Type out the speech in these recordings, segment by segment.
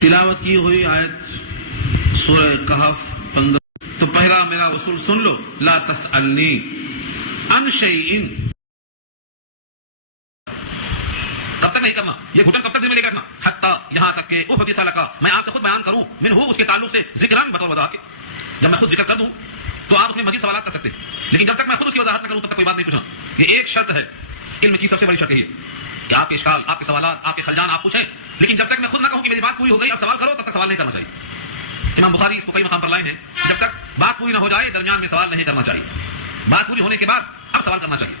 تلاوت کی ہوئی آیت سورہ کہف 15. تو پہلا میرا اصول سن لو، لا تسألنی عن شیء. کب تک نہیں کرنا یہ گھٹن، کب تک دل میں لے کرنا؟ حتیٰ یہاں تک کہ احدث لک، میں آپ سے خود بیان کروں، منہ اس کے تعلق سے ذکران بطور وضاحت کے. جب میں خود ذکر کر دوں تو آپ اس میں مزید سوالات کر سکتے ہیں، لیکن جب تک میں خود اس کی وضاحت نہ کروں تب تک کوئی بات نہیں پوچھنا. یہ ایک شرط ہے علم کی، سب سے بڑی شرط ہے کہ آپ کے اشکال، آپ کے سوالات، آپ کے خلجان آپ پوچھیں، لیکن جب تک میں خود نہ کہوں کہ میری بات پوری ہو گئی اب سوال کرو تب تک سوال نہیں کرنا چاہیے. امام بخاری اس کو کئی مقام پر لائے ہیں، جب تک بات پوری نہ ہو جائے درمیان میں سوال نہیں کرنا چاہیے، بات پوری ہونے کے بعد اب سوال کرنا چاہیے.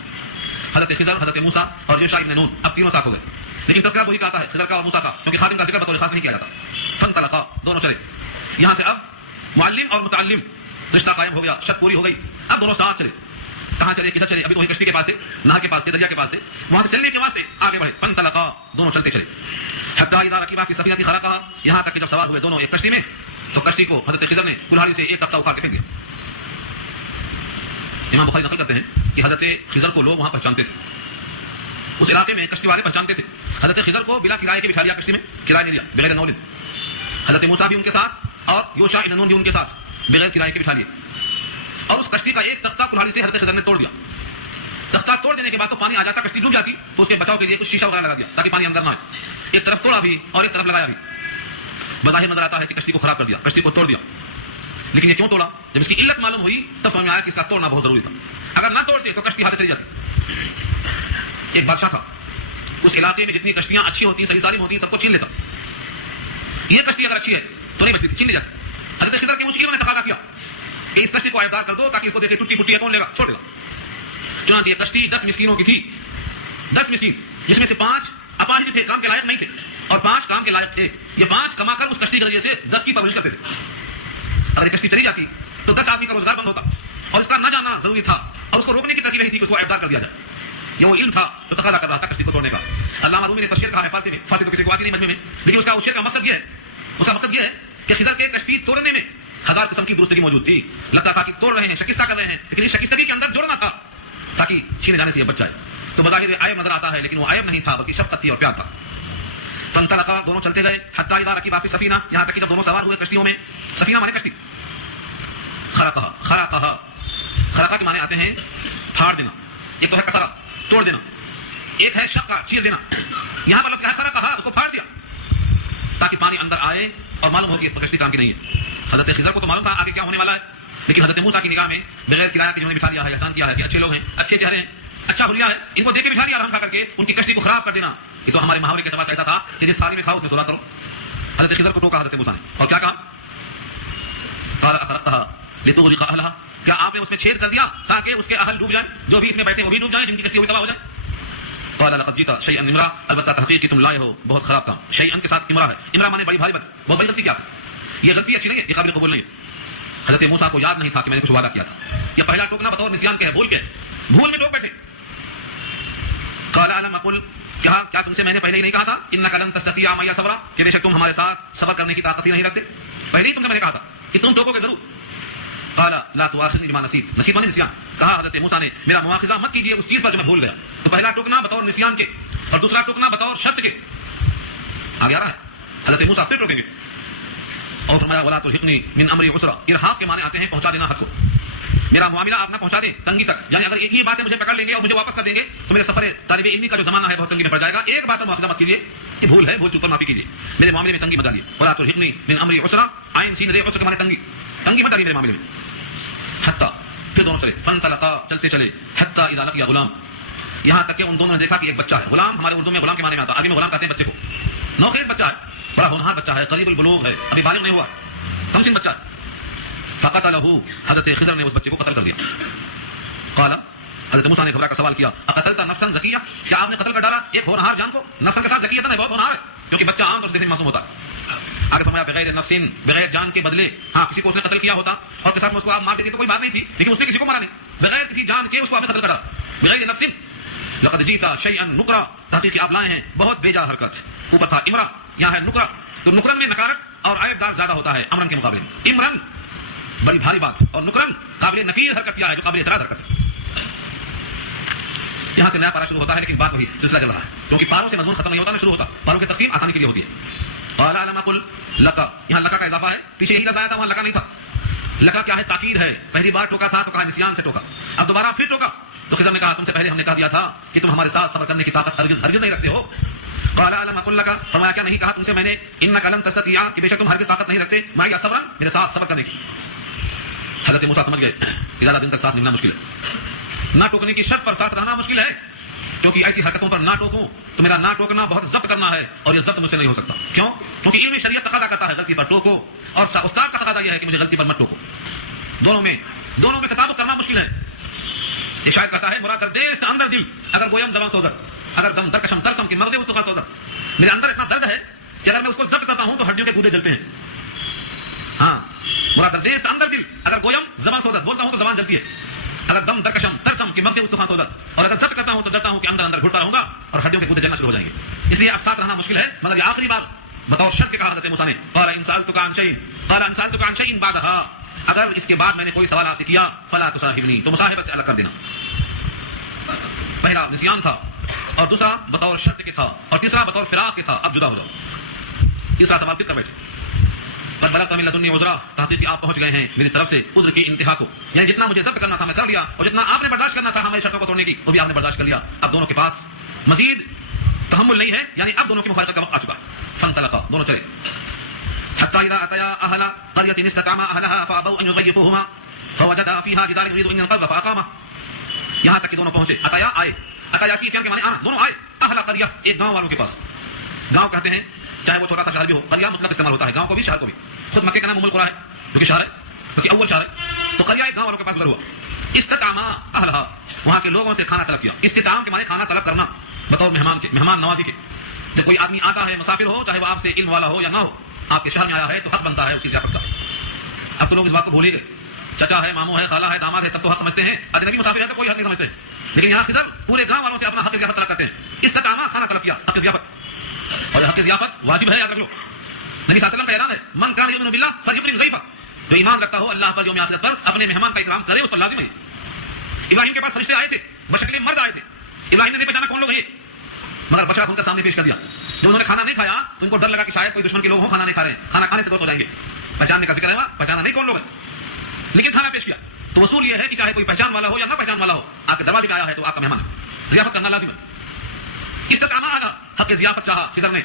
حضرت خضر، حضرت موسیٰ اور یوشع ابن نون اب تینوں ساتھ ہو گئے، لیکن تذکرہ وہی کہتا ہے خضر کا اور موسیٰ کا، کیونکہ خادم کا ذکر بطور خاص نہیں کیا جاتا. فانطلقا، دونوں چلے. یہاں سے اب معلم اور متعلم رشتہ قائم ہو گیا، شرط پوری ہو گئی. اب دونوں ساتھ چلے. کہاں چلے، کدھر چلے؟ ابھی تو وہی کشتی کے پاس تھے، نہر کے پاس تھے، دریا کے پاس تھے، وہاں سے چلنے کے واسطے آگے بڑھے. فانطلقا، دونوں چلتے چلے. حتیٰ اذا رکبا فی السفینۃ خرقها، یہاں تک کہ جب سوار ہوئے دونوں ایک کشتی میں تو کشتی کو حضرت خضر نے کلہاڑی سے ایک تختہ اکھاڑ کے پھینک دیا. امام بخاری نقل کرتے ہیں کہ حضرت خضر کو لوگ وہاں پہچانتے تھے، اس علاقے میں کشتی والے پہچانتے تھے. حضرت خضر کو بلا کرائے کے بٹھا لیا کشتی میں، کرایہ لے لیا بغیر نول. حضرت موسیٰ بھی ان کے ساتھ اور یوشع ابن نون بھی ان کے ساتھ بغیر کرائے کے بٹھا لیے. اور اس کشتی کا ایک تختہ کلہاڑی سے حضرت خضر نے توڑ دیا. تختہ توڑ دینے کے بعد تو پانی آ جاتا، کشتی ڈوب جاتی، تو اس کے بچاؤ کے لیے کچھ شیشہ وغیرہ لگا دیا تاکہ پانی اندر نہ آئے. ایک طرف توڑا بھی اور ایک طرف لگایا بھی. بظاہر نظر آتا ہے کہ کشتی کو خراب کر دیا، کشتی کو توڑ دیا، لیکن یہ کیوں توڑا؟ جب اس کی علت معلوم ہوئی تب سمجھ میں آیا کہ اس کا توڑنا بہت ضروری تھا. اگر نہ توڑتے تو کشتی ہاتھ سے چلی جاتی. ایک بادشاہ تھا، اس علاقے میں جتنی کشتیاں اچھی ہوتی ہیں، صحیح سالم ہوتی ہیں، سب کو چھین لیتا. یہ کشتی اگر اچھی ہے تو نہیں بچتی، چھین لی جاتی. حضرت خضر کے مشکل نے تقاضا کیا کہ اس کشتی کو عیبدار کر دو تاکہ اس کو دیکھے ٹوٹی پھوٹی ہے، کون لے گا، چھوڑ دے گا. چنانچہ یہ کشتی 10 مسکینوں کی تھی، 10 مسکین، جس میں سے 5 اپاہج تھے، کام کے لائق نہیں تھے، اور 5 کام کے لائق تھے. یہ 5 کما کر اس کشتی کے ذریعے سے 10 کی پرورش کرتے تھے. اگر یہ کشتی چلی جاتی تو 10 آدمی کا روزگار بند ہوتا، اور اس کا نہ جانا ضروری تھا، اور اس کو روکنے کی ترکیب یہی تھی کہ اس کو عیبدار کر دیا جائے. یہ وہ علم تھا جو تقاضا کر رہا تھا کشتی کو توڑنے کا. علامہ رومی نے اس پر شعر کہا ہے فارسی میں، فارسی تو کسی کو آتی نہیں مجمع میں، لیکن اس کا شعر کا مقصد یہ ہے، اس کا مقصد یہ ہے کہ خضر کے کشتی توڑنے میں 1000 قسم کی درستگی موجود تھی. لگتا تھا کہ توڑ رہے ہیں، شکستہ کر رہے ہیں، لیکن اس شکستگی کے اندر جوڑنا تھا تاکہ چھینے جانے سے یہ بچ جائے. تو بظاہر عیب نظر آتا ہے، لیکن وہ عیب نہیں تھا بلکہ شفقت تھی اور پیار تھا. فانطلقا، دونوں چلتے گئے. حتیٰ اذا رکبا فی السفینہ، یہاں تک کہ جب دونوں سوار ہوئے کشتیوں میں. سفینہ مانے کشتی. خرقہ کے معنی آتے ہیں پھاڑ دینا. ایک تو ہے کسرہ، توڑ دینا، ایک ہے شقہ، چیر دینا. یہاں پر لفظ ہے خرقہ، اس کو پھاڑ دیا تاکہ پانی اندر آئے اور معلوم ہو کہ کشتی کام کی نہیں ہے. حضرت خضر کو تو معلوم تھا آگے کیا ہونے والا ہے، لیکن حضرت موسیٰ کی نگاہ میں بغیر کرایہ کے جنہوں نے بٹھا لیا ہے، احسان کیا ہے کہ اچھے لوگ ہیں، اچھے چہرے ہیں، اچھا حلیہ ہے، ان کو دیکھ کے بٹھا لیا رحم کھا کر کے، ان کی کشتی کو خراب کر دینا. یہ تو ہمارے محاورے کے اعتبار سے ایسا تھا کہ جس تھالی میں کھاؤ اس میں سودا کرو. حضرت خضر کو ٹوکا حضرت موسیٰ نے، اور کیا کہا؟ قال اخرقتها لتغرق اهلها، کیا آپ نے اس میں چھید کر دیا تاکہ اس کے اہل ڈوب جائیں، جو بھی اس میں بیٹھے وہ بھی ڈوب جائیں، جن کی کشتی ہوئی تباہ ہو جائے. قال لقد جئت شيئا امرا، البتہ تحقیق کی تم لائے ہو بہت خراب کام. شيئا کے ساتھ امرا ہے، امرا مانے بڑی بھاری بات، بہت بڑی غلطی کیا ہے. یہ غلطی اچھی نہیں ہے، یہ قابل قبول نہیں ہے. حضرت موسیٰ کو یاد نہیں تھا کہ میں نے کچھ وعدہ کیا تھا. یہ پہلا ٹوکنا بطور نسیان کے ہے، بھول کے، بھول میں ٹوک بیٹھے. قال الم اقل، کیا تم سے میں نے پہلے ہی نہیں کہا تھا انک لن تستطيع معي صبرا، کہ بے شک تم ہمارے ساتھ صبر کرنے کی طاقت ہی نہیں رکھتے. پہلے ہی تم سے میں نے کہا تھا کہ تم ٹوکو گے ضرور. قال لا تؤاخذني بما نسيت، نسیت مانے نسیان. کہا حضرت موسیٰ نے میرا مواخذہ مت کیجیے اس چیز پر جو میں بھول گیا. تو پہلا ٹوکنا بطور نسیان کے اور دوسرا ٹوکنا بطور شرط کے. آگے آ رہا ہے حضرت موسیٰ پھر ٹوکیں گے. اور فرمایا ولا تلحقنی من امری عسرا، ارحاق کے معنی آتے ہیں پہنچا دینا حق کو. میرا معاملہ آپ نہ پہنچا دیں تنگی تک، یعنی اگر ایک ہی باتیں مجھے پکڑ لیں گے اور مجھے واپس کر دیں گے تو میرے سفر طالب علمی کا جو زمانہ ہے بہت تنگی میں پڑ جائے گا. ایک بات مواخذہ مت کیجیے، یہ بھول ہے، بھول چوک پر معافی کیجیے، میرے معاملے میں تنگی مت ڈالیے. ولا تلحقنی من امری عسرا، عین سین ر عسر کے معنی تنگی، تنگی مت ڈالیے میرے معاملے میں. حتیٰ، پھر دونوں چلے. فانطلقا، چلتے چلے. حتیٰ اذا لقیا غلام، یہاں تک کہ ان دونوں نے دیکھا کہ ایک بچہ ہے. غلام ہمارے اردو میں غلام کے معنی میں آتا ہے، عربی میں غلام کہتے ہیں بچے کو. نوخیز بچہ ہے، بڑا ہونہار بچہ ہے، قریب البلوغ ہے، ابھی بالغ نہیں ہوا، کم سن بچہ ہے. فقتلہ، حضرت خضر نے اس بچے کو قتل کر دیا. قال، حضرت موسیٰ نے گھبرا کر سوال کیا اقتلت نفسا زکیہ، کیا آپ نے قتل کر ڈالا ایک ہونہار جان کو؟ نفسن کے ساتھ زکیہ ہے، بہت ہونہار ہے، کیونکہ بچہ عام طور سے دیکھنے میں معصوم ہوتا ہے. آگے فرمایا بغیر نفسن، بغیر جان کے بدلے. ہاں کسی کو اس نے قتل کیا ہوتا اور قصاص میں اس کو آپ مار دیتے تو کوئی بات نہیں تھی، لیکن اس نے کسی کو مارا نہیں، بغیر کسی جان کے اس کو آپ نے قتل کرا. بغیر نفسن. لقد جئت شيئا نکرا، تحقیق آپ لائے ہیں بہت بیجا حرکت. اوپر تھا امرا، یہاں ہے نکرا. تو نکرن میں نکارت اور عیب دار زیادہ ہوتا ہے امرن کے مقابلے میں. امرن بڑی بھاری بات، اور نکرن قابل نکیر حرکت کیا ہے، جو قابل اعتراض حرکت ہے. یہاں سے نیا پارا شروع ہوتا ہے، لیکن بات وہی سلسلہ چل رہا ہے، کیونکہ پاروں سے مضمون ختم نہیں ہوتا، نہ شروع ہوتا. پاروں کی تقسیم آسانی کے لیے ہوتی ہے. قال الم اقل لك، یہاں لکا کا اضافہ ہے، پیچھے یہی لفظ آیا تھا، وہاں لکا نہیں تھا. لکا کیا ہے؟ تاکید ہے. پہلی بار ٹوکا تھا تو کہا نسیان سے ٹوکا، اب دوبارہ پھر ٹوکا تو خضر نے کہا تم سے پہلے ہم نے کہا دیا تھا کہ تم ہمارے ساتھ صبر کرنے کی طاقت ہرگز نہیں رکھتے ہو. قال الم اقل لك، فرمایا کیا نہیں کہا تم سے میں نے انك لن تستطيع، کہ بے شک تم ہرگز طاقت نہیں رکھتے معي صبرا، میرے ساتھ صبر کرنے کی. حضرت موسیٰ سمجھ گئے کہ زیادہ دن تک ساتھ نبھنا مشکل ہے، نہ ٹوکنے کی شرط پر ساتھ رہنا مشکل ہے، کیونکہ ایسی حرکتوں پر نہ ٹوکوں تو میرا نہ ٹوکنا بہت ضبط کرنا ہے، اور یہ ضبط مجھ سے نہیں ہو سکتا. کیوں؟ کیونکہ علم شریعت تقاضا کرتا ہے غلطی پر ٹوکو، اور استاد کا تقاضا یہ ہے کہ مجھے غلطی پر مت ٹوکو. دونوں میں تطابق کرنا مشکل ہے. یہ شاید کہتا ہے مراد دردیست اندر دل، اگر گویم زبان سوزر، اگر دم درکشم ترسم کی مغز استخا سوزر، میرے اندر اتنا درد ہے کہ اگر میں اس کو ضبط کرتا ہوں تو ہڈیوں کے گودے جلتے ہیں. ہاں، مراد دردیست اندر دل، اگر گویم زبان سوزر، بولتا ہوں تو زبان جلتی ہے. اگر دم درکشم ترسم کی مغز استخا سوزر، اور اگر ضبط کرتا ہوں تو ڈرتا ہوں کہ اندر اندر گھٹتا رہوں گا اور ہڈیوں کے گودے جلنا شروع ہو جائیں گے. اس لیے اب ساتھ رہنا مشکل ہے. مگر یہ آخری بار بطور شرط کے کہا حضرت موسیٰ نے، قال ان سألتك عن شيء بعدها، اگر اس کے بعد میں نے کوئی سوال آپ سے کیا فلا تصاحبنی، تو مصاحبت سے الگ کر دینا. پہلا نسیان تھا، اور دوسرا بطور شرط کے تھا، اور تیسرا بطور فراق کے تھا. اب جدا ہو جاؤ. تیسرا سوال پھر کر بیٹھے. قد بلغت من لدنی عذرا، تحقیق آپ پہنچ گئے ہیں میری طرف سے عذر کی انتہا کو، یعنی جتنا مجھے ضبط کرنا تھا میں کر لیا، اور جتنا آپ نے برداشت کرنا تھا ہماری شرطوں کو توڑنے کی وہ بھی آپ نے برداشت کر لیا. اب دونوں کے پاس مزید تحمل نہیں ہے، یعنی اب دونوں کی مفارقت کا وقت آ چکا. فانطلقا، دونوں چلے. حتى إذا أتيا أهل قرية استطعما أهلها فأبوا أن يضيفوهما فوجدا فيها جدارا يريد أن ينقض فأقامه. یہاں تک کہ دونوں پہنچے. اتیا آئے، اتیا کی کیا کے معنی آنا، دونوں آئے. اہل قریہ، ایک گاؤں والوں کے پاس. گاؤں کہتے ہیں چاہے وہ چھوٹا سا شہر بھی ہو، قریہ مطلب استعمال ہوتا ہے گاؤں کو بھی شہر کو بھی. خود مکے کا نام ام القریٰ ہے جو کہ شہر ہے، کیونکہ اول شہر ہے. تو قریہ ایک گاؤں والوں کے پاس گزر ہوا. استطعما اہلها، وہاں کے لوگوں سے کھانا طلب کیا. استطعام کے معنی کھانا طلب کرنا بطور مہمان کے، مہمان نوازی کے. جب کوئی آدمی آتا ہے مسافر ہو، چاہے وہ آپ سے علم والا ہو یا نہ ہو، آپ کے شہر میں آیا ہے تو حق بنتا ہے اس کی ضیافت کا. اب تو لوگ اس بات کو بھول ہی گئے. چچا ہے، ماموں ہے، خالہ ہے، داماد ہے، تب تو حق سمجھتے ہیں. اجنبی مسافر ہے تو کوئی حق نہیں سمجھتے. لیکن یہاں خضر پورے گاؤں والوں سے اپنا حق ضیافت طلب کرتے ہیں. استطعما، کھانا طلب کیا، حق ضیافت. اور حق ضیافت واجب ہے، یاد رکھ لو. نبی صلی اللہ علیہ وسلم کا اعلان ہے من کان یؤمن باللہ فلیکرم ضیفہ، جو ایمان رکھتا ہو اللہ پر، یوم آخرت پر، اپنے مہمان کا اکرام کرے، اس پر لازم ہے. ابراہیم کے پاس فرشتے آئے تھے، بشکل مرد آئے تھے. ابراہیم نے نہیں پہچانا کون لوگ ہیں، مگر بچڑا ان کا سامنے پیش کر دیا. جب انہوں نے کھانا نہیں کھایا تو ان کو ڈر لگا کہ شاید کوئی دشمن کے لوگ ہوں، کھانا نہیں کھا رہے ہیں، کھانا کھانے سے دوست ہو جائیں گے. پہچاننے کا ذکر ہے، وہاں پہچانا نہیں کون لوگ ہیں، لیکن کھانا پیش کیا. تو اصول یہ ہے کہ چاہے کوئی پہچان والا ہو یا نہ پہچان والا ہو، آپ کے دروازے پہ آیا ہے تو آپ کا مہمان ہے، ضیافت کرنا لازم ہے. استطعما اہلھا، حق ضیافت چاہا خضر نے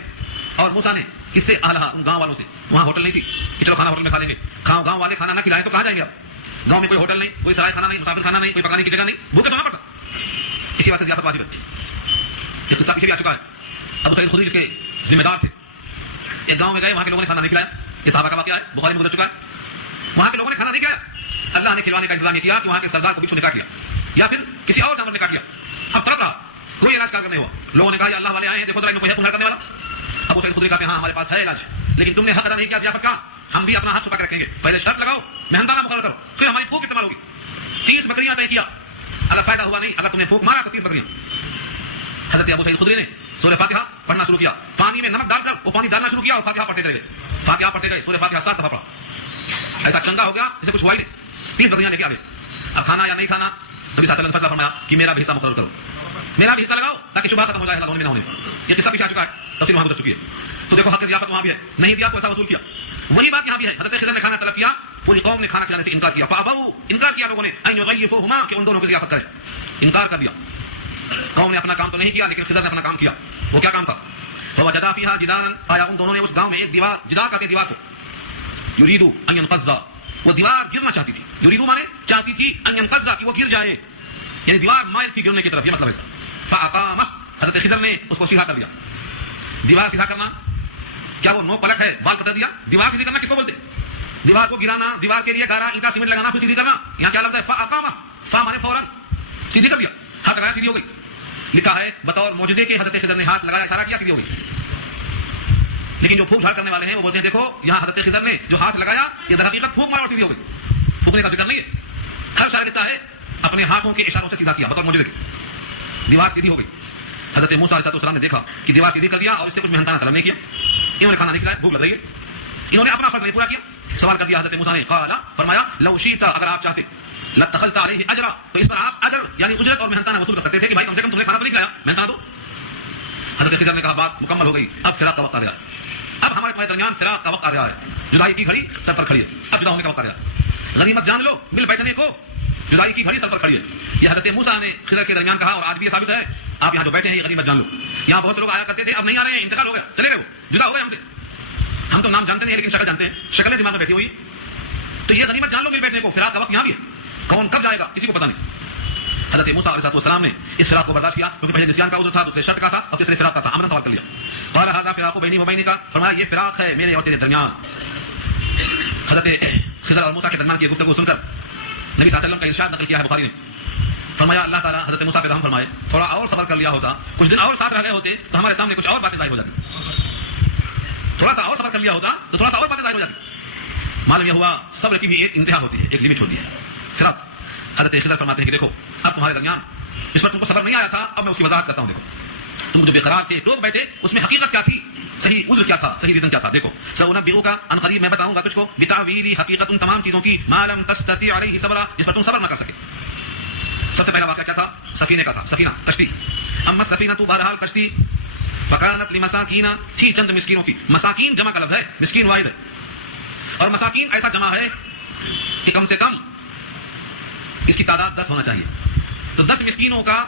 اور موسیٰ نے. کس سے؟ اہلھا، ان گاؤں والوں سے. وہاں ہوٹل نہیں تھی کہ چلو کھانا ہوٹل میں کھا لیں گے. گاؤں والے کھانا نہ کھلائے تو کہاں جائیں گے. اب گاؤں میں کوئی ہوٹل نہیں، کوئی سرائے کھانا نہیں، مسافر کھانا نہیں، کوئی پکانے کی جگہ نہیں، بھوکے سونا پڑتا. اسی وجہ سے ضیافت واجب ہے. یہ قصہ پیچھے بھی آ چکا ہے. ابو سعید خدری اس کے ذمہ دار تھے. ایک گاؤں میں گئے، وہاں کے لوگوں نے کھانا نہیں کھلایا. یہ صحابہ کا واقعہ ہے، بخاری میں گزر چکا ہے. وہاں کے لوگوں نے کھانا نہیں کھلایا. اللہ نے کھلوانے کا انتظام یہ کیا کہ وہاں کے سردار کو بچھو نے کاٹ لیا یا پھر کسی اور جانور نے کاٹ لیا. اب تڑپ رہا، کوئی علاج کار نہیں ہوا. لوگوں نے کہا یہ اللہ والے آئے ہیں، دیکھو ذرا ان کو ہے کرنے والا. ابو سعید خدری کہا کہ ہاں ہمارے پاس ہے علاج، لیکن تم نے حق ادا نہیں کیا ضیافت کا. ہم بھی اپنا ہاتھ چھپا کے رکھیں گے. پہلے شرط لگاؤ، مہماندانہ مقرر کرو، پھر ہماری پھوک استعمال ہوگی. 30 بکریاں طے کیا. اگر فائدہ ہوا نہیں، اگر تم نے پھوک مارا تو 30 بکریاں. حضرت ابو سعید خدری نے سورہ فاتحہ پڑھنا شروع کیا. پانی میں نمک ڈال کر وہ پانی ڈالنا شروع کیا اور فاتحہ پڑھتے رہے. فاتحہ پڑھتے گئے، سورہ فاتحہ 7 دفعہ پڑھا. ایسا چنگا ہو گیا جسے کچھ ہوا ہی نہیں. 30 بکریاں لے کے آ گئے. اب کھانا یا نہیں کھانا، نبی صلی اللہ علیہ وسلم نے فیصلہ فرمایا کہ میرا بھی حصہ مقرر کرو، میرا بھی حصہ لگاؤ تاکہ شبہ ختم ہو جائے، دونوں میں نہ ہونے. یہ قصہ پیچھے آ چکا ہے، تفسیر وہاں گزر چکی ہے. تو دیکھو حق ضیافت وہاں بھی ہے، نہیں دیا تو ایسا وصول کیا. وہی بات یہاں بھی ہے. حضرت خضر نے کھانا طلب کیا، پوری قوم نے کھانا کھلانے سے انکار کیا. فابوا، انکار کیا لوگوں نے، ان یغیفوہما، کہ ان دونوں کی ضیافت کریں. انکار کر دیا. قوم نے اپنا کام تو نہیں کیا، لیکن خضر نے اپنا کام کیا. وہ کیا کام تھا؟ فوجدا فیہا جدارا، پایا ان دونوں نے اس گاؤں میں ایک دیوار، جدار کہتے ہیں دیوار کو. یرید ان ينقض، وہ دیوار گرنا چاہتی تھی. یریدو مانے چاہتی تھی، ان ينقض، کہ وہ گر جائے، یعنی دیوار مائل تھی گرنے کی طرف، یہ مطلب ہے. فاقامہ، حضرت خضر نے اس کو سیدھا کر دیا. دیوار سیدھا کرنا کیا وہ نو پلک ہے، بال قطع دیا؟ دیوار سیدھی کرنا کس کو بولتے؟ دیوار کو گرانا، دیوار کے لیے گارا اینٹا سیمنٹ لگانا پھر سیدھی کرنا. یہاں کیا لفظ ہے؟ فاقامہ، فا مانے فوراً سیدھی کر دیا. ہاتھ لگایا سیدھی ہو گئی. لکھا ہے بطور معجزے کے حضرت خضر نے ہاتھ لگایا، اشارہ کیا، سیدھی ہو گئی. لیکن جو پھونک جھاڑ کرنے والے ہیں وہ بولتے ہیں دیکھو یہاں حضرت خضر نے جو ہاتھ لگایا یہ در حقیقت پھونک مارا اور سیدھی ہو گئی. پھونکنے کا ذکر نہیں ہے. ہر شاعر لکھتا ہے اپنے ہاتھوں کے اشاروں سے سیدھا کیا بطور معجزے کے. دیوار سیدھی ہو گئی. حضرت موسیٰ علیہ السلام نے دیکھا کہ دیوار سیدھی کر دیا اور اس سے کچھ محنتانہ طلب نہیں کیا. انہوں نے کھانا نہیں کھلایا، بھوک لگ رہی ہے، انہوں نے اپنا فرض نہیں پورا کیا. سوال کر دیا حضرت موسیٰ نے. قال، فرمایا لو شئت، اگر آپ چاہتے، لاتخذت علیہ اجرا، تو اس پر آپ اجر یعنی اجرت اور محنتانہ وصول کر سکتے تھے کہ بھائی کم سے کم تم نے کھانا تو نہیں کھلایا، محنتانہ دو. حضرت خضر نے کہا بات مکمل ہو گئی، اب فراق کا وقت آ گیا. اب ہمارے تمہارے درمیان فراق کا وقت آ رہا ہے، جدائی کی گھڑی سر پر کھڑی ہے، اب جدا ہونے کا وقت آ رہا ہے، غنیمت جان لو، مل بیٹھنے کو، جدائی کی گھڑی سر پر کھڑی ہے۔ یہ حضرت موسیٰ نے خضر کے درمیان کہا اور آج بھی یہ ثابت ہے، آپ یہاں جو بیٹھے ہیں یہ غنیمت جان لو۔ یہاں بہت سے لوگ آیا کرتے تھے، اب نہیں آ رہے ہیں، انتقال ہو گیا، چلے گئے، وہ جدا ہو گئے ہم سے، ہم تو نام جانتے نہیں لیکن شکل جانتے ہیں، شکلیں دماغ میں بیٹھی ہوئی، تو یہ غنیمت جان لو مل بیٹھنے کو، فراق کا وقت یہاں بھی ہے، کون کب جائے گا کسی کو پتہ نہیں۔ حضرت موسیٰ علیہ السلام نے اس فراق کو برداشت کیا، کیونکہ پہلے نسیان کا عذر تھا، دوسرے شرط کا تھا اور تیسرے فراق کا تھا، امن سوال کر لیا، قال ھذا فراق بینی و بینک، فرمایا یہ فراق ہے میرے اور تیرے درمیان۔ حضرت خضر اور موسیٰ کے درمیان کی گفتگو سن کر نبی صلی اللہ علیہ وسلم کا ارشاد نقل کیا ہے بخاری نے، فرمایا اللہ تعالیٰ حضرت موسیٰ پہ رحم فرمائے، تھوڑا اور صبر کر لیا ہوتا، کچھ دن اور ساتھ رہ گئے ہوتے تو ہمارے سامنے کچھ اور باتیں ظاہر ہو جاتی، تھوڑا سا اور صبر کر لیا ہوتا تو تھوڑا سا اور باتیں ظاہر ہو جاتی۔ معلوم یہ ہوا صبر کی بھی ایک انتہا ہوتی ہے، ایک لمٹ ہوتی ہے۔ فراق حضرت خضر فرماتے ہیں کہ دیکھو اب تمہارے درمیان اس وقت تم کو صبر نہیں آیا تھا، اب میں اس کی وضاحت کرتا ہوں، دیکھو تم جو بے قرار تھے، لوگ بیٹھے، اس میں حقیقت کیا تھی، صحیح عذر کیا تھا، صحیح ریزن کیا تھا، دیکھو سأنبئک عن قریب، میں بتاؤں گا تجھ کو بتاویل حقیقت ان تمام چیزوں کی، ما لم تستطع علیہ صبرا، جس پر تم صبر نہ کر سکے۔ سب سے پہلا واقعہ کیا تھا، سفینے کا تھا، سفینہ کشتی، اما السفینہ تو بہرحال کشتی فکانت لمساکین، تھی چند مسکینوں کی، مساکین جمع کا لفظ ہے، مسکین واحد ہے، اور مساکین ایسا جمع ہے کہ کم سے کم اس کی تعداد 10 ہونا چاہیے، تو 10 مسکینوں کا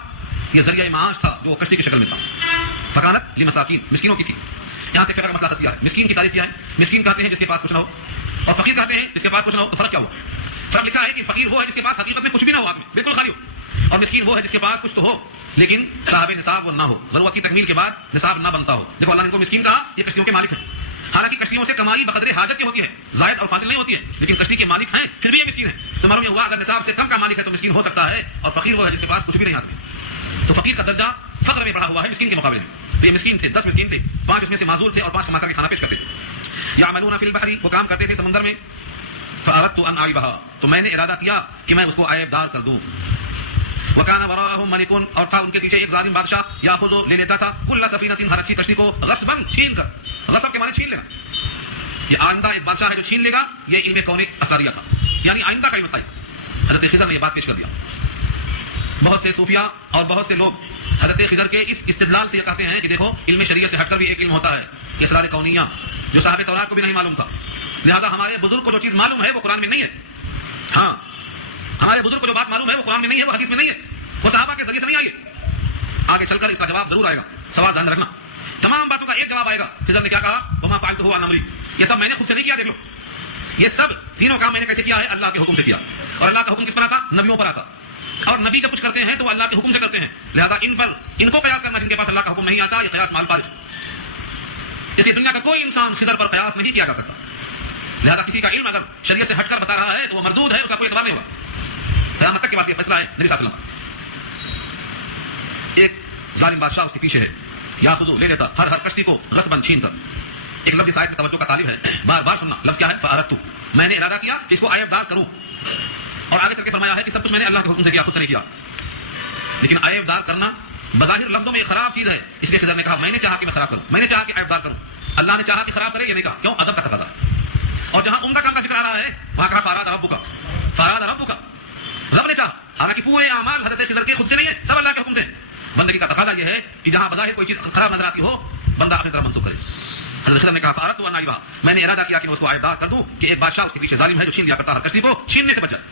یہ ذریعہ معاش تھا جو کشتی کی شکل میں تھا، فکانت لمساکین، مسکینوں کی تھی۔ یہاں سے فقہ کا مسئلہ خاص کیا ہے، مسکین کی تعریف کیا ہے، مسکین کہتے ہیں جس کے پاس کچھ نہ ہو، اور فقیر کہتے ہیں جس کے پاس کچھ نہ ہو، تو فرق کیا ہوا؟ فرق لکھا ہے کہ فقیر وہ ہے جس کے پاس حقیقت میں کچھ بھی نہ ہو، آدمی بالکل خالی ہو، اور مسکین وہ ہے جس کے پاس کچھ تو ہو لیکن صاحب نصاب وہ نہ ہو، ضرورت کی تکمیل کے بعد نصاب نہ بنتا ہو۔ دیکھو اللہ نے ان کو مسکین کہا، یہ کشتیوں کے مالک ہیں، حالانکہ کشتیوں سے کمائی بقدر حاجت کی ہوتی ہے، زائد اور فاضل نہیں ہوتی ہے، لیکن کشتی کے مالک ہیں پھر بھی یہ مسکین ہیں۔ تو معلوم یہ ہوا اگر نصاب سے کم کا مالک ہے تو مسکین ہو سکتا ہے، اور فقیر وہ ہے جس کے پاس کچھ بھی نہیں آدمی، تو فقیر کا درجہ فقر میں بڑھا ہوا ہے مسکین کے مقابلے میں۔ تو یہ مسکین تھے، 10 مسکین تھے، 5 اس میں سے معذور تھے اور 5 کما کر کے کھانا پیش کرتے تھے۔ یعملون فی البحر، وہ کام کرتے تھے سمندر میں، فاردت ان اعیبها، تو میں نے ارادہ کیا کہ میں اس کو عیب دار کر دوں۔ وکان وراءهم ملک، اور تھا ان کے پیچھے ایک ظالم بادشاہ، یاخذ لے لیتا تھا کل سفینۃ، ہر اچھی کشتی کو غصبا چھین کر، غصب کے معنی چھین لینا، یہ آئندہ ایک بادشاہ ہے جو چھین لے گا، یہ علم کونی اسرariya تھا، یعنی آئندہ کا علم تھا۔ حضرت خضر نے یہ بات پیش کر دیا۔ بہت سے صوفیاء اور بہت سے لوگ حضرت خضر کے اس استدلال سے یہ کہتے ہیں کہ دیکھو علم شریعت سے ہٹ کر بھی ایک علم ہوتا ہے، اسرار کونیہ، جو صاحب تورات کو بھی نہیں معلوم تھا، لہذا ہمارے بزرگ کو جو چیز معلوم ہے وہ قرآن میں نہیں ہے، ہاں ہمارے بزرگ کو جو بات معلوم ہے وہ قرآن میں نہیں ہے، وہ حدیث میں نہیں ہے، وہ صحابہ کے ذریعے سے نہیں آئی ہے۔ آگے چل کر اس کا جواب ضرور آئے گا، سوال ذہن رکھنا، تمام باتوں کا ایک جواب آئے گا۔ خضر نے کیا کہا، وما فعلته عن امری، یہ سب میں نے خود سے نہیں کیا، دیکھ لو یہ سب تینوں کام میں نے کیسے کیا ہے، اللہ کے حکم سے کیا، اور اللہ کا حکم کس پر آتا، نبیوں پر آتا، اور نبی جب کچھ کرتے ہیں تو اللہ کے حکم سے کرتے ہیں، لہذا ان کو قیاس کرنا جن کے پاس اللہ کا حکم نہیں آتا، یہ قیاس مال فارغ، اس لیے دنیا کا کوئی انسان خضر پر قیاس نہیں کیا جا سکتا، لہذا کسی کا علم اگر شریعت سے ہٹ کر بتا رہا ہے تو وہ مردود ہے، اس کا کوئی اعتبار نہیں ہوگا۔ قیامت تک کے بعد یہ فیصلہ ہے نبی صلی اللہ علیہ وسلم کا۔ ایک ظالم بادشاہ اس کے پیچھے ہے، یاخذ لے لیتا ہر کشتی کو غصباً چھین کر۔ ایک لفظ آیت میں توجہ کا طالب ہے، بار بار سننا، لفظ کیا ہے، فاردت، میں نے ارادہ کیا کہ اس کو عیب دار کروں، اور آگے چل کے فرمایا ہے کہ سب کچھ میں نے اللہ کے حکم سے کیا، خود سے نہیں کیا، لیکن عیب دار کرنا بظاہر لفظوں میں خراب چیز ہے، اس لیے خضر نے کہا میں نے چاہا کہ میں خراب کروں، میں نے چاہا کہ عیب دار کروں، اللہ نے چاہا کہ خراب کرے، یہ نہیں کہا، کیوں، ادب کا تقاضا ہے۔ اور جہاں عمدہ کام کا ذکر آ رہا ہے وہاں کہا فاراد ربک، فاراد ربک، رب نے چاہا، حالانکہ پورے اعمال حضرت خضر کے خود سے نہیں ہے، سب اللہ کے حکم سے۔ بندگی کا تقاضا یہ ہے کہ جہاں بظاہر کوئی چیز خراب نظر آتی ہو بندہ اپنی طرف منسوخ کرے۔ حضرت خضر نے کہا فاردت ان اعیبها، میں نے ارادہ کیا کہ میں اس کو عیب دار کر دوں کہ ایک بادشاہ اس کے پیچھے ظالم ہے جو چھین لیا کرتا ہے کشتی کو، چھیننے سے بچ جائے۔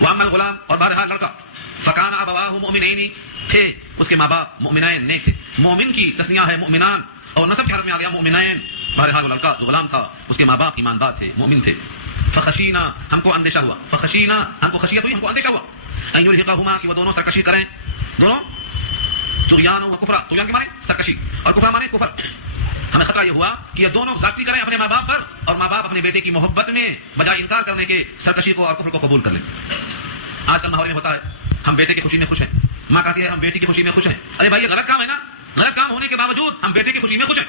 واما الغلام، اور بہرحال لڑکا، فکان ابواہ مؤمنین، تھے اس کے ماں باپ مومنین نیک تھے، مومن کی تسنیہ ہے مومنان، اور نسب کی حالت میں آ گیا مومنین، بہرحال وہ لڑکا جو غلام تھا اس کے ماں باپ ایماندار تھے، مومن تھے۔ فخشینا، ہم کو اندیشہ ہوا، فخشینا، ہم کو خشیت ہوئی، ہم کو اندیشہ ہوا، ان یلحقہما، کہ وہ دونوں سرکشی کریں، دونوں طغیان و کفر، طغیان کے معنی سرکشی اور کفر معنی کفر، ہمیں خطرہ یہ ہوا کہ یہ دونوں زیادتی کریں اپنے ماں باپ پر، اور ماں باپ اپنے بیٹے کی محبت میں بجائے انکار کرنے کے سرکشی کو اور کفر کو قبول کر لیں۔ آج کل ماحول میں ہوتا ہے ہم بیٹے کی خوشی میں خوش ہیں، ماں کہتی ہے ہم بیٹی کی خوشی میں خوش ہیں، ارے بھائی یہ غلط کام ہے نا، غلط کام ہونے کے باوجود ہم بیٹے کی خوشی میں خوش ہیں،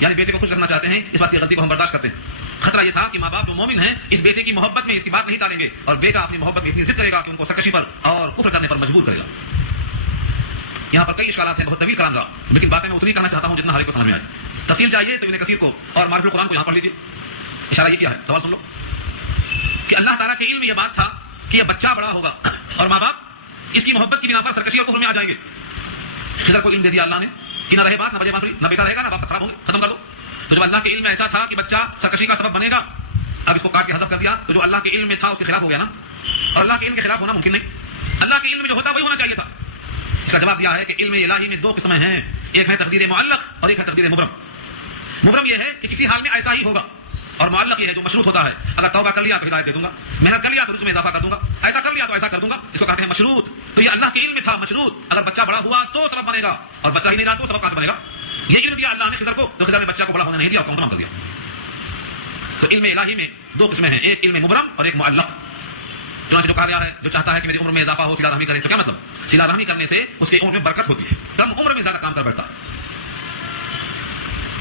یعنی بیٹے کو خوش رکھنا چاہتے ہیں، اس بات کی غلطی کو ہم برداشت کرتے ہیں۔ خطرہ یہ تھا کہ ماں باپ جو مومن ہیں اس بیٹے کی محبت میں اس کی بات نہیں ٹالیں گے، اور بیٹا اپنی محبت میں اتنی ضد کرے گا کہ ان کو سرکشی پر اور کفر کرنے پر مجبور کرے گا۔ یہاں پر کئی اشکالات ہیں، بہت طویل کلام رہا، لیکن باتیں میں اتنی کہنا چاہتا ہوں جتنا ہر ایک کو سمجھ میں آئے۔ تفصیل چاہیے تو ابن کثیر کو اور معرفت القرآن کو یہاں پڑھ لیجیے۔ اشارہ یہ کیا ہے، سوال سن لو، کہ اللہ تعالیٰ کے علم میں یہ بات تھا کہ یہ بچہ بڑا ہوگا اور ماں باپ اس کی محبت کی بنا پر سرکشی اور کفر میں آ جائیں گے۔ خضر کو علم دے دیا اللہ نے کہ نہ رہے باس، نہ بجے بانسری، نہ بیٹا رہے گا، نہ باپ خراب ہوں گے، ختم کر دو۔ تو جب اللہ کے علم میں ایسا تھا کہ بچہ سرکشی کا سبب بنے گا، اب اس کو کاٹ کے حذف کر دیا، تو جو اللہ کے علم میں تھا اس کے خلاف ہو گیا نا، اور اللہ کے علم کے خلاف ہونا ممکن نہیں، اللہ کے علم میں جو ہوتا وہی ہونا چاہیے تھا۔ اس کا جواب دیا ہے کہ علم الہی میں دو قسمیں ہیں، ایک ہے تقدیر معلق اور ایک ہے تقدیر مبرم۔ مبرم یہ ہے کہ کسی حال میں ایسا ہی ہوگا، اور معلق یہ ہے جو مشروط ہوتا ہے، اگر توبہ کر لیا تو ہدایت دے دوں گا، محنت کر لیا تو اس میں اضافہ کر دوں گا، ایسا کر لیا تو ایسا کر دوں گا، اس کو کہتے ہیں مشروط۔ تو یہ اللہ کے علم میں تھا مشروط، اگر بچہ بڑا ہوا تو سبب بنے گا، اور بچہ ہی نہیں رہا تو سبب کہاں سے بنے گا؟ یہ علم دیا اللہ نے خضر کو، تو خضر نے بچہ کو بڑا ہونے نہیں دیا اور تمام کر دیا۔ تو علم الہی میں دو قسمیں ہیں، ایک علم مبرم اور ایک معلق۔ چنانچہ جو کہا گیا ہے جو چاہتا ہے کہ میری عمر میں اضافہ ہو صلہ رحمی کرے، تو کیا مطلب؟ صلہ رحمی کرنے سے اس کی عمر میں برکت ہوتی ہے، کم عمر میں زیادہ کام کر بیٹھتا ہے۔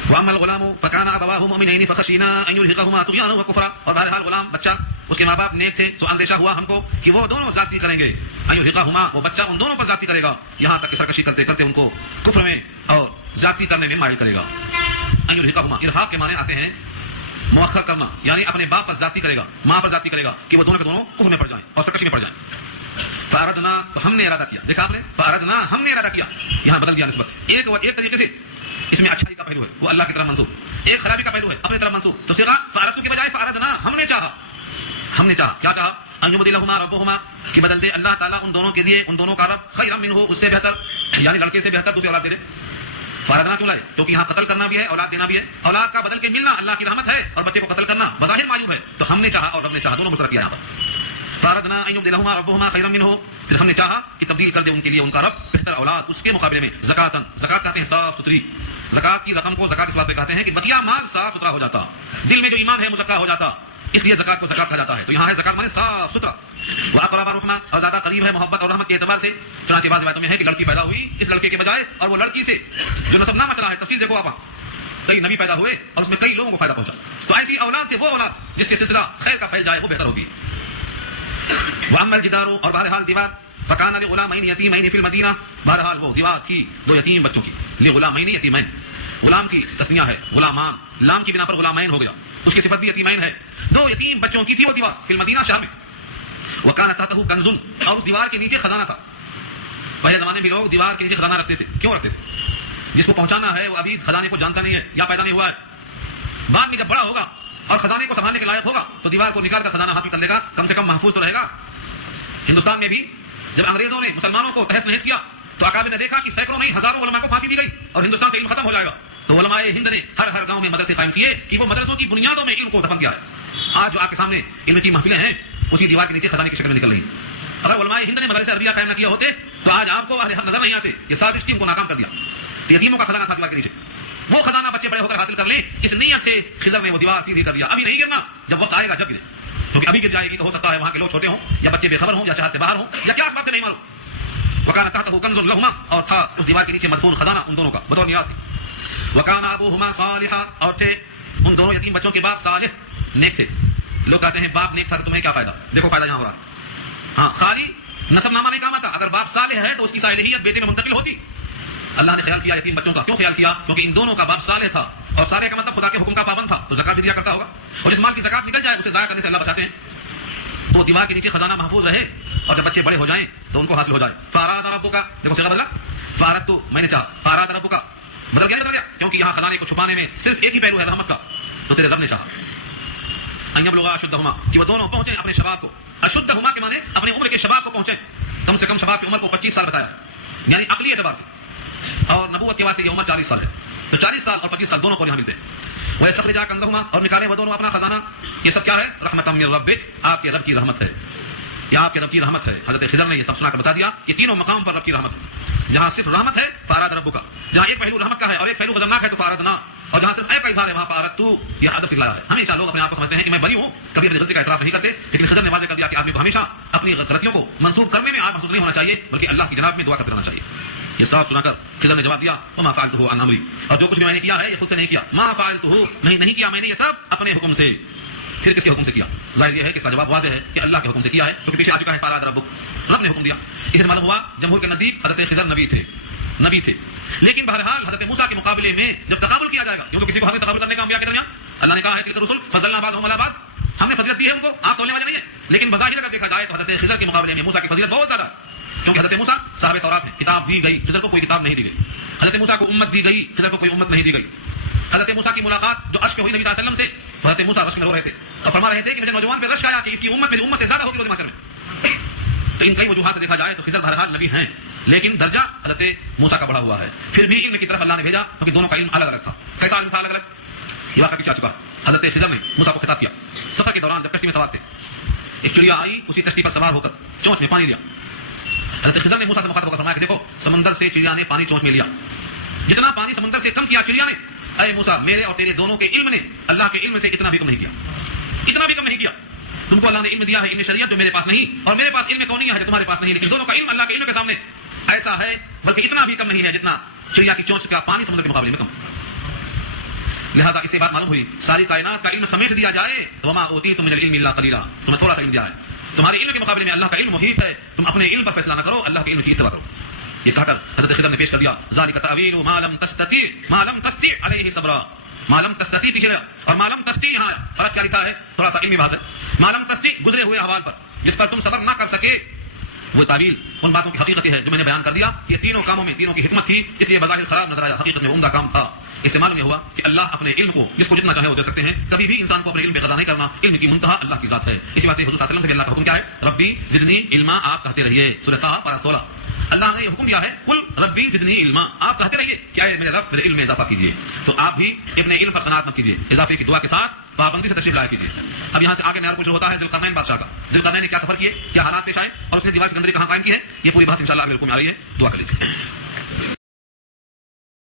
وَأَمَّا الْغُلَامُ فَكَانَ أَبَوَاهُ مُؤْمِنَيْنِ فَخَشِينَا أَن يُرْهِقَهُمَا طُغْيَانًا وَكُفْرًا، اور بہرحال غلام بچہ اس کے ماں باپ نیک تھے، تو اندیشہ ہوا ہم کو کہ وہ دونوں زیادتی کریں گے، أَن يُرْهِقَهُمَا، وہ بچہ ان دونوں پر زیادتی کرے گا، یہاں تک کہ سرکشی کرتے کرتے ان کو کفر میں اور زیادتی کرنے میں مائل کرے گا۔ أَن يُرْهِقَهُمَا، ارہاق کے معنی آتے ہیں مؤخر کرنا، یعنی اپنے باپ پر زیادتی کرے گا، ماں پر زیادتی کرے گا کہ وہ دونوں کے دونوں کفر میں پڑ جائیں اور سرکشی میں پڑ جائیں۔ فَأَرَدْنَا، تو ہم نے ارادہ کیا، دیکھا آپ نے، فَأَرَدْنَا، ہم نے ارادہ کیا، یہاں بدل دیا نسبت، ایک طریقے سے اس میں اچھائی کا پہلو ہے وہ اللہ کی طرف منسوب، ایک خرابی کا پہلو ہے اپنی طرف منسوب، تو صیغہ فَأَرَدْتُ کے بجائے فَأَرَدْنَا، ہم نے چاہا کیا چاہا، أَن يُبْدِلَهُمَا رَبُّهُمَا، کہ بدل دے اللہ تعالیٰ ان دونوں کے لیے، ان دونوں کا رب، خَيْرًا مِنْهُ، اس سے بہتر، یعنی لڑکے سے بہتر دوسری اولاد دے دے۔ فَأَرَدْنَا کیوں لائے؟ کیونکہ یہاں قتل کرنا بھی ہے، اولاد دینا بھی ہے، اولاد کا بدل کے ملنا اللہ کی رحمت ہے، اور بچے کو قتل کرنا بظاہر معیوب ہے، تو ہم نے چاہا اور رب نے چاہا، دونوں مشترک کیا یہاں پر۔ فَأَرَدْنَا أَن يُبْدِلَهُمَا رَبُّهُمَا خَيْرًا مِنْهُ، پھر ہم نے چاہا کہ تبدیل کر دے ان کے لیے ان کا رب بہتر اولاد اس کے مقابلے میں، زکاتن، زکات کہتے ہیں صاف ستھری، زکات کی رقم کو زکات اس واسطے کہتے ہیں کہ بقیہ مال صاف ستھرا ہو جاتا، دل میں جو ایمان ہے مزکا ہو جاتا، اس لیے زکات کو زکات کہا جاتا ہے، تو یہاں ہے زکات مانے صاف ستھرا، وَأَقْرَبَ رُحْمًا، اور زیادہ قریب ہے محبت اور رحمت کے اعتبار سے، چنانچہ بعض روایتوں میں ہے کہ لڑکی پیدا ہوئی اس لڑکے کے بجائے، اور وہ لڑکی سے جو نسب نامہ چلا ہے، تفصیل دیکھو آپ، کئی نبی پیدا ہوئے اور اس میں کئی لوگوں کو فائدہ پہنچا، تو ایسی اولاد سے وہ اولاد جس سے سلسلہ خیر کا پھیل جائے وہ بہتر ہوگی۔ وَأَمَّا الْجِدَارُ، اور بہرحال دیوار، فَكَانَ لِغُلَامَيْنِ يَتِيمَيْنِ فِي الْمَدِينَةِ، بہرحال وہ دیوار تھی دو یتیم بچوں کی، لِغُلَامَيْنِ یتیمین، غلام کی تسنیہ ہے، غلامان، لام کی بنا پر غلامین ہو گیا، اس کی صفت بھی یتیمین ہے، دو یتیم بچوں کی تھی وہ دیوار، فی المدینہ، شہر میں، وَكَانَ تَحْتَهُ كَنْزٌ، اور اس دیوار کے نیچے خزانہ تھا۔ پہلے زمانے میں لوگ دیوار کے نیچے خزانہ رکھتے تھے، کیوں رکھتے تھے؟ جس کو پہنچانا ہے وہ ابھی خزانے کو جانتا نہیں ہے یا پیدا نہیں ہوا ہے، بعد میں جب بڑا ہوگا اور خزانے کو سنبھالنے کے لائق ہوگا تو دیوار کو نکال کر خزانہ حاصل کر لے گا، کم سے کم محفوظ تو رہے گا۔ ہندوستان میں بھی جب انگریزوں نے مسلمانوں کو تہس نہس کیا تو اکابر نے دیکھا کہ سینکڑوں نہیں ہزاروں علماء کو پھانسی دی گئی اور ہندوستان سے علم ختم ہو جائے گا، تو علماء ہند نے ہر گاؤں میں مدرسے قائم کیے کہ وہ مدرسوں کی بنیادوں میں علم کو دفن کیا ہے۔ آج جو آپ کے سامنے علم کی محفلیں ہیں اسی دیوار کے نیچے خزانے کی شکل میں نکل رہی ہیں۔ اگر علماء ہند نے مدرسے عربیہ قائم نہ کیا ہوتے تو آج آپ کو اہل حق نظر نہیں آتے، یہ سازش تھی ان کو ناکام کر دیا، یتیموں کا خزانہ تھا دیوار کے نیچے، وہ خزانہ بچے بڑے ہو کر حاصل کر لیں، اس نیت سے خضر نے وہ دیوار سیدھی کر دیا، ابھی نہیں گرنا، جب وقت آئے گا جب گرے، کیونکہ ابھی گر جائے گی تو ہو سکتا ہے وہاں کے لوگ چھوٹے ہوں یا بچے بے خبر ہوں یا شہر سے باہر ہوں یا کیا اسباب سے نہیں معلوم۔ وَكَانَ تَحْتَهُ كَنْزٌ لَهُمَا، اور تھا اس دیوار کے نیچے مدفون خزانہ ان دونوں کا بطور میراث۔ وَكَانَ أَبُوهُمَا صَالِحًا، اور تھے ان دونوں یتیم بچوں کے باپ صالح، نیک تھے۔ لوگ کہتے ہیں باپ نیک تھا تو تمہیں کیا فائدہ؟ دیکھو فائدہ یہاں ہو رہا ہے، ہاں خالی نسب نامہ نہیں کام آتا، اگر باپ صالح ہے تو اس کی صالحیت بیٹے میں منتقل ہوتی۔ اللہ نے خیال کیا یتیم بچوں کا، کیوں خیال کیا؟ کیونکہ ان دونوں کا باپ صالح تھا، اور صالح کا مطلب خدا کے حکم کا پابند تھا، تو زکات بھی دیا کرتا ہوگا، اور اس مال کی زکات نکل جائے اسے ضائع کرنے سے اللہ بچاتے ہیں، تو دیوار کے نیچے خزانہ محفوظ رہے اور جب بچے بڑے ہو جائیں تو ان کو حاصل ہو جائے۔ فاراد ربک، دیکھو صیغہ بدلا، فاراد تو میں نے چاہا، فاراد ربک بدل گیا، کیونکہ یہاں خزانے کو چھپانے میں صرف ایک ہی پہلو ہے رحمت کا، تو تیرے رب نے چاہا ان یبلغا اشدہما، کہ وہ دونوں پہنچے اپنے شباب کو، اشدہما کے معنی اپنے عمر کے شباب کو پہنچے، کم سے کم شباب کی عمر کو 25 سال بتایا، یعنی عقلی اعتبار سے، اور نبوت کے واسطے یہ عمر 40 سال ہے، تو 40 سال اور 25 سال دونوں کو یہاں ملتے ہیں۔ وَيَسْتَخْرِجَا كَنْزَهُمَا، اور نکالے وہ دونوں اپنا خزانہ، یہ سب کیا ہے؟ رحمۃ من ربک، آپ کے رب کی رحمت ہے، یہ آپ کے رب کی رحمت ہے۔ حضرت خضر نے یہ سب سنا کر بتا دیا کہ تینوں مقام پر رب کی رحمت ہے، جہاں صرف رحمت ہے فاراد ربک کا، جہاں ایک پہلو رحمت کا ہے اور ایک پہلو خطرناک ہے تو فارادنا، اور جہاں صرف عیب کا اظہار ہے وہاں فارد تو، یہ ادب سکھلایا ہے۔ ہمیشہ لوگ اپنے آپ کو سمجھتے ہیں کہ میں بری ہوں، کبھی اپنی غلطی کا اعتراف نہیں کرتے، لیکن خضر نے واضح کر دیا کہ آدمی کو ہمیشہ اپنی غلطیوں کو منسوب کرنے میں آپ محسوس نہیں ہونا چاہیے، بلکہ اللہ کی جناب میں دعا کرتے رہنا چاہیے۔ یہ صاف سنا کر خضر نے جواب دیا وما فعلته عن امری، اور جو کچھ بھی میں نے کیا ہے یہ خود سے نہیں کیا، ما فعلته، نہیں کیا میں نے یہ سب اپنے حکم سے۔ پھر کس کے حکم سے کیا؟ ظاہر یہ ہے کہ اس کا جواب واضح ہے کہ اللہ کے حکم سے کیا ہے، کیونکہ پیچھے آ چکا ہے فاراد ربک، رب نے حکم دیا۔ اس سے معلوم ہوا جمہور کے نزدیک حضرت خضر نبی تھے، لیکن بہرحال حضرت موسیٰ کے مقابلے میں جب تقابل کیا جائے گا، کیونکہ کسی کو حق تقابل کرنے کا انبیاء کے درمیان اللہ نے کہا ہے تلک الرسل فضلنا بعضهم على بعض، ہم نے فضیلت دی ہے ان کو، آپ تولنے والے نہیں ہیں، لیکن بظاہر اگر دیکھا جائے تو حضرت خضر کے مقابلے میں موسیٰ کی فضیلت بہت زیادہ، کیونکہ حضرت موسیٰ صاحب تورات ہیں، کتاب دی گئی، خضر کو کوئی کتاب نہیں دی گئی، حضرت موسیٰ کو امت دی گئی، خضر کو کوئی امت نہیں دی گئی، حضرت موسیٰ کی ملاقات جو عرش پہ ہوئی نبی صلی اللہ علیہ وسلم سے، تو حضرت موسیٰ عرش میں رو رہے تھے اور فرما رہے تھے کہ مجھے نوجوان پہ رشک آیا کہ اس کی امت میری امت سے زیادہ ہوگی روز محشر میں. تو ان کئی وجوہات سے دیکھا جائے تو خضر بہرحال نبی ہیں، لیکن درجہ حضرت موسیٰ کا بڑھا ہوا ہے. پھر بھی علم کی طرف اللہ نے بھیجا کیونکہ دونوں کا علم الگ الگ تھا. کیسا علم تھا الگ الگ؟ یہ واقعہ پیچھے آ چکا. حضرت خضر نے موسیٰ کو خطاب کیا سفر کے دوران جب کشتی میں سوار تھے. ایک چڑیا آئی، اسی کشتی پر سوار ہو کر چونچ میں پانی لیا. حضرت خضر نے موسیٰ سے مخاطب ہو کر فرمایا کہ دیکھو سمندر سے چڑیا نے پانی چونچ میں لیا، جتنا پانی سمندر سے کم کیا چڑیا نے، اے موسیٰ میرے اور تیرے دونوں کے علم نے اللہ کے علم سے اتنا بھی کم نہیں کیا، اتنا بھی کم نہیں کیا. تم کو اللہ نے علم دیا ہے علم شریعت جو میرے پاس نہیں، اور میرے پاس علم کونیہ ہے جو تمہارے پاس نہیں، لیکن دونوں کا علم اللہ کے علم کے سامنے ایسا ہے بلکہ اتنا بھی کم نہیں ہے جتنا چڑیا کی چونچ کا پانی سمندر کے مقابلے میں کم. لہذا اس سے بات معلوم ہوئی ساری کائنات کا علم سمیٹ دیا جائے تو وما اوتیتم من العلم الا قلیلا، تمہیں تھوڑا سا علم دیا ہے، تمہارے علم کے مقابلے میں اللہ کا علم محیط ہے، تم اپنے علم پر فیصلہ نہ کرو، اللہ کے علم کی اتباع کرو. یہ کہا کر حضرت خضر نے پیش کر دیا ذالک تأویل ما لم تستطع علیہ صبرا. ما لم تستطع پیچھے اور ما لم تستطع یہاں فرق کیا لکھا ہے؟ تھوڑا سا علمی بحث ہے. ما لم تستطع گزرے ہوئے احوال پر جس پر تم صبر نہ کر سکے، وہ تعویل ان باتوں کی حقیقت ہے جو میں نے بیان کر دیا. یہ تینوں کاموں میں تینوں کی حکمت تھی، اس لیے بظاہر خراب نظر آیا، حقیقت میں عمدہ کام تھا. اس سے معلوم یہ ہوا کہ اللہ اپنے علم کو جس کو جتنا چاہے وہ دے سکتے ہیں، کبھی بھی انسان کو اپنے علم بے قدر نہیں کرنا. علم کی منتہا اللہ کی ذات ہے. اسی واسطے حضور صلی اللہ علیہ وسلم سے اللہ کا حکم کیا ہے؟ ربی زدنی علما، آپ کہتے رہیے. سورہ طہ پارہ 16 اللہ نے یہ حکم دیا ہے قل ربی زدنی علما، آپ کہتے رہیے کہ اے میرے رب میرے علم میں اضافہ کیجیے. تو آپ بھی اپنے علم پر قناعت مت کیجیے، اضافے کی دعا کے ساتھ پابندی سے تشریف لایا کیجیے. اب یہاں سے آگے نیا کچھ ہوتا ہے ذوالقرنین بادشاہ کا. ذوالقرنین نے کیا سفر کیے، کیا حالات پیش آئے اور اس نے دیوار کی گندری کہاں قائم کی ہے، یہ پوری بحث انشاءاللہ اگلے رکوع میں آ رہی ہے. دعا کر لیجیے.